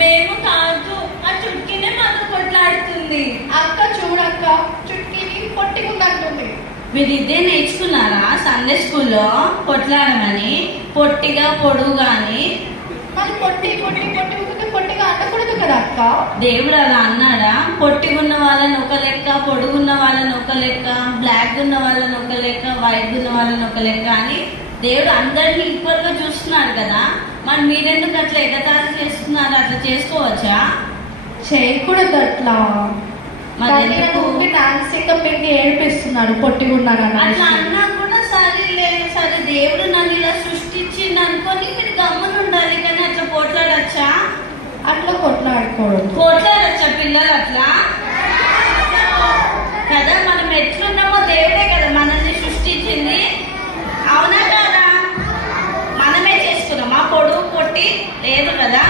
మేము కాదు, ఆ చుట్కీనే మాతో కొట్లాడుతుంది. అక్క చూడక్క, చుట్కీని పొట్టిగుందంటుంది. మీరు ఇదే నేర్చుకున్నారా సండే స్కూల్లో కొట్లాడమని? పొట్టిగా పొడుగు గాని మరి పొట్టి పొట్టి పొట్టి ఉంటే పొట్టిగా అనకూడదు కదా అక్క. దేవుడు అలా అన్నాడా? పొట్టిగున్న వాళ్ళని ఒక లెక్క, పొడుగున్న వాళ్ళని ఒక లెక్క, బ్లాక్ ఉన్న వాళ్ళని ఒక లెక్క, వైట్ ఉన్న వాళ్ళని ఒక లెక్క అని దేవుడు అందరినీ ఈక్వల్ గా చూస్తున్నాడు కదా. మరి మీరెందుకు అట్లా ఎగతాళి చేస్తున్నారు? అట్లా చేసుకోవచ్చా? చేయకూడదు అట్లా. ఏడిపిస్తున్నాడు పొట్టిగున్నాడు అట్లా అన్నా కూడా సరే దేవుడు నన్ను ఇలా సృష్టించింది అనుకొని మీరు గమ్మున ఉండాలి, కానీ అట్లా పోట్లాడచ్చా? అట్లా కొట్లాడకూడదు. పోట్లాడచ్చా పిల్లలు అట్లా? కదా, మనం ఎట్లున్నామో దేవుడే కదా మనల్ని సృష్టించింది, అవునా కదా? మనమే చేసుకున్నాం, మా పొడుగు పొట్టి లేదు కదా.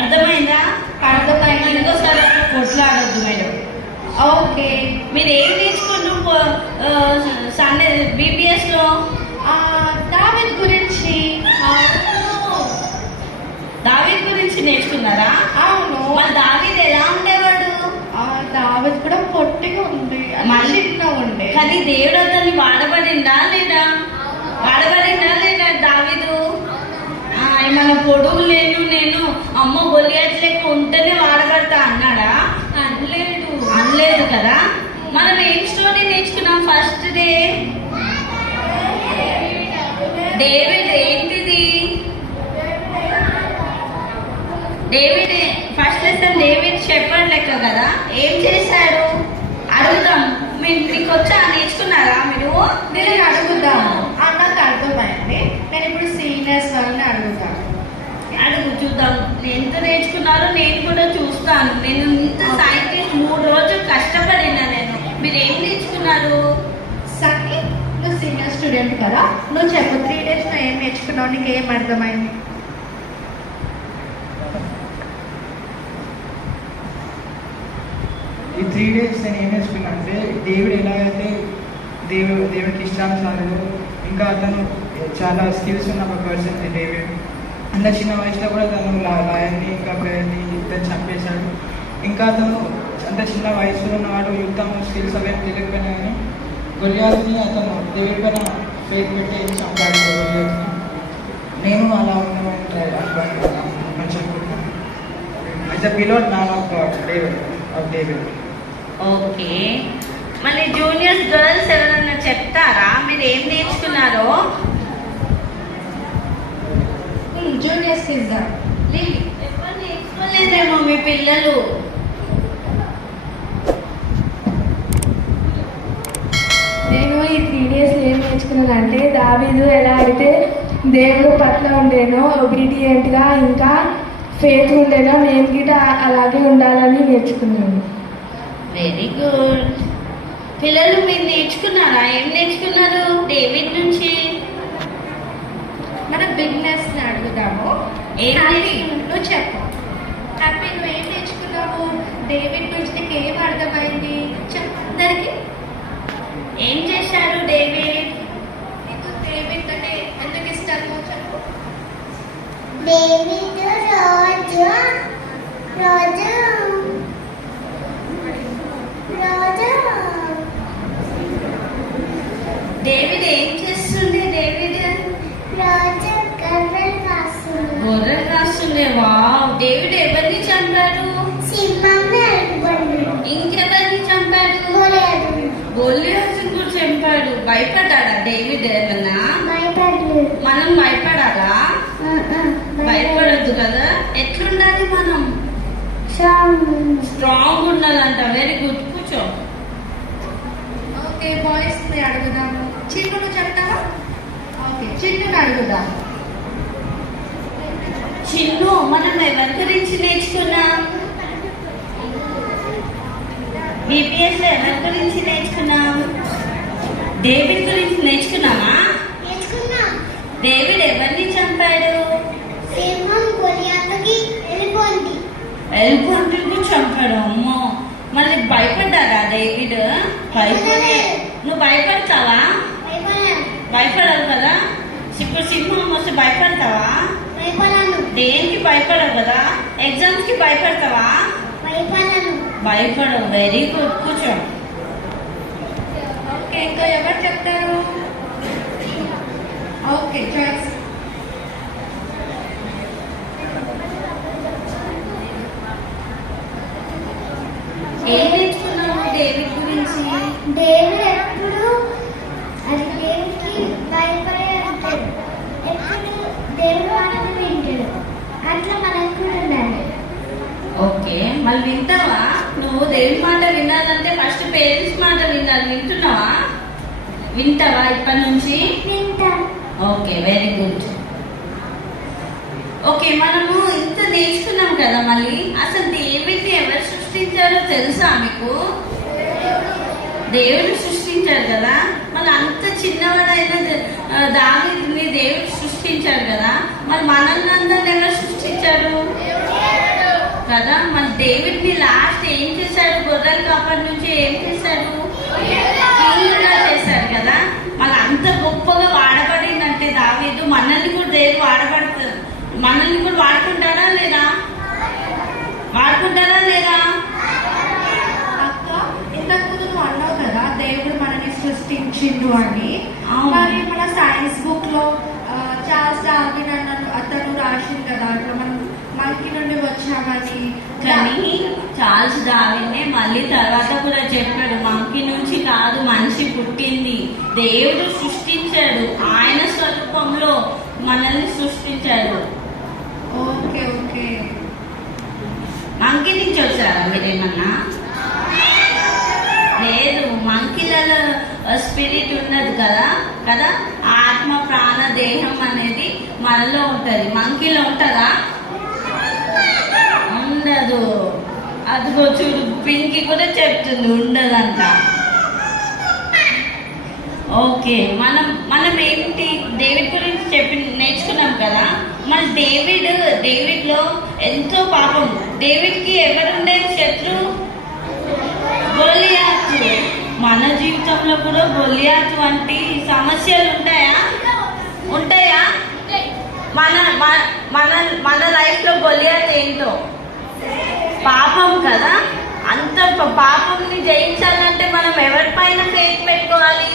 అర్థమైందా? అర్థమైంది. ఇంకోసారి కొట్లాడొద్దు మేడం. ఓకే. మీరు ఏం నేర్చుకుంటారు సండే బీబీఎస్ లో? దావీద్ గురించి. దావీద్ గురించి నేర్చుకున్నారా? అవును. మరి దావీద్ ఎలా ఉండేవాడు? దావీద్ కూడా పొట్టిగా ఉంది, చిన్నగా ఉండే. కానీ దేవుడు అతన్ని వాడబడిందా లేదా? వాడబడిందా లేదా దావీదు? ఏమన్నా పొడుగు నేను అమ్మ గొలియాత్ లెక్క ఉంటేనే వాడబడతా అన్నాడా? అనలేదు కదా. మనం ఏం స్టోరీ నేర్చుకున్నాం ఫస్ట్ డే? డేవిడ్. ఏంటిది David? First lesson David shepherd లెక్క కదా. ఏం చేశాడు అడుగుదాం. మీకు వచ్చా? నేర్చుకున్నారా మీరు? నేను అడుగుదాము. నాకు అర్థమైంది. నేను ఇప్పుడు సీనియర్స్ వాళ్ళని అడుగుతాను. అడుగు చూద్దాం ఎంత నేర్చుకున్నారో. నేను కూడా చూస్తాను. నేను ఇంత సైంటిస్ట్ 3 రోజులు కష్టపడినా నేను. మీరు ఏం నేర్చుకున్నారు? సన్నీ, నువ్వు సీనియర్ స్టూడెంట్ కదా, నువ్వు చెప్పు 3 days లో ఏం నేర్చుకున్నావు? నీకు ఏం అర్థమైంది? ఈ 3 days నేను ఏం నేర్చుకున్నా అంటే, దేవుడు ఎలా అయితే దేవుడికి ఇష్టానుసారుడు, ఇంకా అతను చాలా స్కిల్స్ ఉన్న ఒక పర్సన్ డేవిడ్. అంత చిన్న వయసులో కూడా తను లాయన్ని ఇంకా ప్రేయర్ని ఇద్దరు చంపేశాడు. ఇంకా అతను అంత చిన్న వయసులో ఉన్నవాడు, యుద్ధం స్కిల్స్ అవేం తెలియకపోయినా కానీ గొలియాత్ని అతను దేవుడి పైన ఫెయిత్ పెట్టి చంపాడు గొలియాత్ని. నేను అలా ఉన్నామని అనుకుంటున్నాను. As a బిలోడ్ man of God, David. Okay. మళ్ళీ జూనియర్స్ గర్ల్స్ ఎవరన్నా చెప్తారా మీరు ఏం నేర్చుకున్నారో? జూనియర్స్ ఇద్దాం. ఎవరు నేర్చుకోలేదేమో మీ పిల్లలు. నేను ఈ 3 days ఏం నేర్చుకున్నానంటే, దావీదు ఎలా అయితే దేవుడు పట్ల ఉండేనో, ఒబీడియంట్గా ఇంకా ఫెయిత్ ఉండేనో, నేను గిట అలాగే ఉండాలని నేర్చుకున్నాను. Very good. పిల్లలు మీరు నేర్చుకున్నారా? ఏం నేర్చుకున్నారు డేవిడ్ నుంచి? మన బిగ్నెస్ ని అడుగుదాము. నువ్వు చెప్పు. హ్యాపీ, నువ్వు ఏం నేర్చుకున్నావు? డేవిడ్ నుంచి నీకు ఏం అర్థమైంది? చెప్పు అందరికి. ఏం చేశాడు డేవిడ్? నీకు డేవిడ్ అంటే ఎందుకు ఇష్టమో చెప్పు. డేవిడ్ రాజు డేవిడ్ ఏం చేస్తుండే? డేవిడ్ రాజు గొర్రెలు కాస్తుండే. వావ్. డేవిడ్ ఎవరిని చంపాడు? ఇంకెవరిని చంపాడు? గొలియాతుని కూడా చంపాడు. భయపడ్డాడా డేవిడ్ ఏమన్నా? మనం భయపడాలా? భయపడద్దు కదా. ఎట్లుండాలి మనం? స్ట్రాంగ్ ఉండాలంట. Very good. కూర్చో. ఓకే, బాయ్స్ ని అడుగుదాము. చిన్ను నువ్వు చెప్తావా? ఓకే, చిన్నుని అడుగుదాం. చిన్ను, మనం ఎవరి గురించి నేర్చుకున్నాం? బీపీఎస్ లో ఎవరి గురించి నేర్చుకున్నాం? డేవిడ్ గురించి నేర్చుకున్నామా? డేవిడ్ ఎవరిని చంపాడు? ఎలుగుంటిని చంపాడు. అమ్మో, మళ్ళీ భయపడ్డారా డేవిడ్? భయపడే. నువ్వు భయపడతావా? భయపడవు కదా. ఇప్పుడు సింహం వస్తే భయపడతావా? దేనికి భయపడవు కదా? ఎగ్జామ్స్ కి భయపడతావా? భయపడను. భయపడవు. Very good. కూర్చో. ఓకే, ఇంకా ఎవరు చెప్తారు? Okay, choice. ఏం నేర్చుకున్నావు డేవిడ్ గురించి? దేవుడు ఎప్పుడు అది దేవుడికి భయపడే ఉంటాడు. ఎప్పుడు దేవుడు మాటలు వింటాడు. అట్లా మనకు కూడా ఉండాలి. ఓకే, మళ్ళీ వింటావా? నువ్వు దేవుడి మాట వినాలంటే ఫస్ట్ పేరెంట్స్ మాట వినాలి. వింటున్నావా? వింటావా ఇప్పటి నుంచి? వింటాను. Okay, very good. ఓకే, మనము ఇంత నేర్చుకున్నాం కదా. మళ్ళీ అసలు దేవుడిని ఎవరు సృష్టించారో తెలుసా మీకు? దేవుడు సృష్టించాడు కదా. మరి అంత చిన్నవాడైన దావీదుని దేవుడు సృష్టించాడు కదా. మరి మనల్ని అందరిని ఎవరు సృష్టించారు కదా? మన డేవిడ్ని లాస్ట్ ఏం చేశాడు? గొర్రెల కాపరి నుంచి ఏం చేశాడు? కింగ్గా చేశాడు కదా. మన అంత గొప్పగా వాడబడిందంటే దావీదు, మనల్ని కూడా దేవుడు వాడబడుతుంది. మనల్ని కూడా వాడుకుంటారా లేదా? వాడుకుంటారా లేదా? అక్క, ఇంతకు ముందు నువ్వు అన్నావు కదా దేవుడు మనని సృష్టించిండు అని. అవును. మరి మన సైన్స్ బుక్ లో చార్ల్స్ డార్విన్ అతను రాసింది కదా, అట్లా మనం మంకీ నుండి వచ్చామని. కానీ చార్ల్స్ డార్విన్నే మళ్ళీ తర్వాత కూడా చెప్పాడు, మంకీ నుంచి కాదు మనిషి పుట్టింది, దేవుడు సృష్టించాడు, ఆయన స్వరూపంలో మనల్ని సృష్టించాడు. Okay okay. మంకీ నుంచి వచ్చారా మీరేమన్నా? లేదు, మంకీలలో స్పిరిట్ ఉన్నది కదా కదా ఆత్మ ప్రాణ దేహం అనేది మనలో ఉంటది. మంకీలో ఉంటుందా? ఉండదు. అదిగో చూడు, పింకీ కూడా చెప్తుంది ఉండదంట. ఓకే, మనం ఏంటి డేవిడ్ గురించి నేర్చుకున్నాం కదా. మన డేవిడ్ లో ఎంతో పాపం. డేవిడ్ కి ఎవరుండేది శత్రువు? గొలియాతు. మన జీవితంలో కూడా గొలియాతు వంటి సమస్యలు ఉంటాయా? మన లైఫ్ లో గొలియాతు ఏంటో పాపం కదా. అంత పాపంని జయించాలంటే మనం ఎవరిపైన ఫెయిత్ పెట్టుకోవాలి?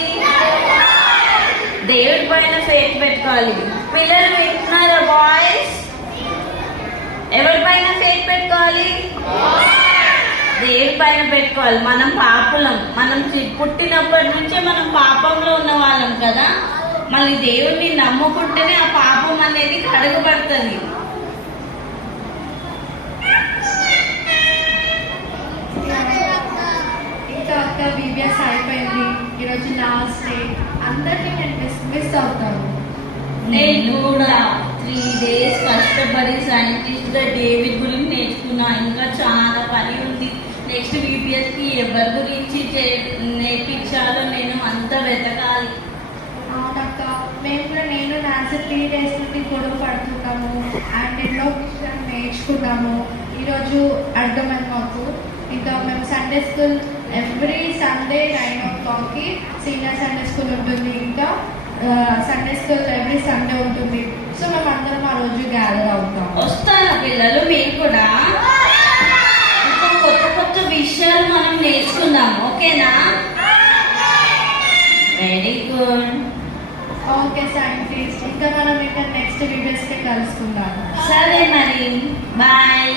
దేవుడి పైన ఫెయిత్ పెట్టుకోవాలి. పిల్లలు వింటున్నారా బాయ్స్? ఎవరిపైన ఫెయిత్ పెట్టుకోవాలి? దేవుడి పైన పెట్టుకోవాలి. మనం పాపులం. మనం పుట్టినప్పటి నుంచే మనం పాపంలో ఉన్న వాళ్ళం కదా. మళ్ళీ దేవుడిని నమ్ముకుంటేనే ఆ పాపం అనేది కడగబడుతుంది. ఇంకా అక్క బీబీఎస్ అయిపోయింది, ఈరోజు లాస్ట్ డే. అందరినీ నేను మిస్ అవుతాను. నేను కూడా 3 days కష్టపడి సైంటిస్ట్ గా డేవిడ్ గురించి నేర్చుకున్నా. ఇంకా చాలా పని ఉంది. నెక్స్ట్ బీబీఎస్ కి ఎవరి గురించి నేర్పించాలో నేను అంత వెతకాలి. అవునక్క, నేను నాన్సీ 3 days నుండి గొడవ పడుతున్నాము అండ్ ఎన్నో విషయాలు నేర్చుకున్నాము. ఈరోజు అర్థమైంది మాకు. ఇంకా మేము సండే స్కూల్ ఎవ్రీ సండే 9 o'clockకి సీనియర్ సండే స్కూల్ ఉంటుంది. ఇంకా సండే స్కూల్ ఎవ్రీ సండే ఉంటుంది. సో మేము అందరం ఆ రోజు గ్యాదర్ అవుతాం. వస్తారా పిల్లలు? మీరు కూడా ఇంకా కొత్త విషయాలు మనం నేర్చుకుందాం. ఓకేనా? Very good. ఓకే సైంటిస్ట్, ఇంకా మనం ఇంకా నెక్స్ట్ వీడియోస్కి కలుసుకుందాం. సరే మరి, బాయ్.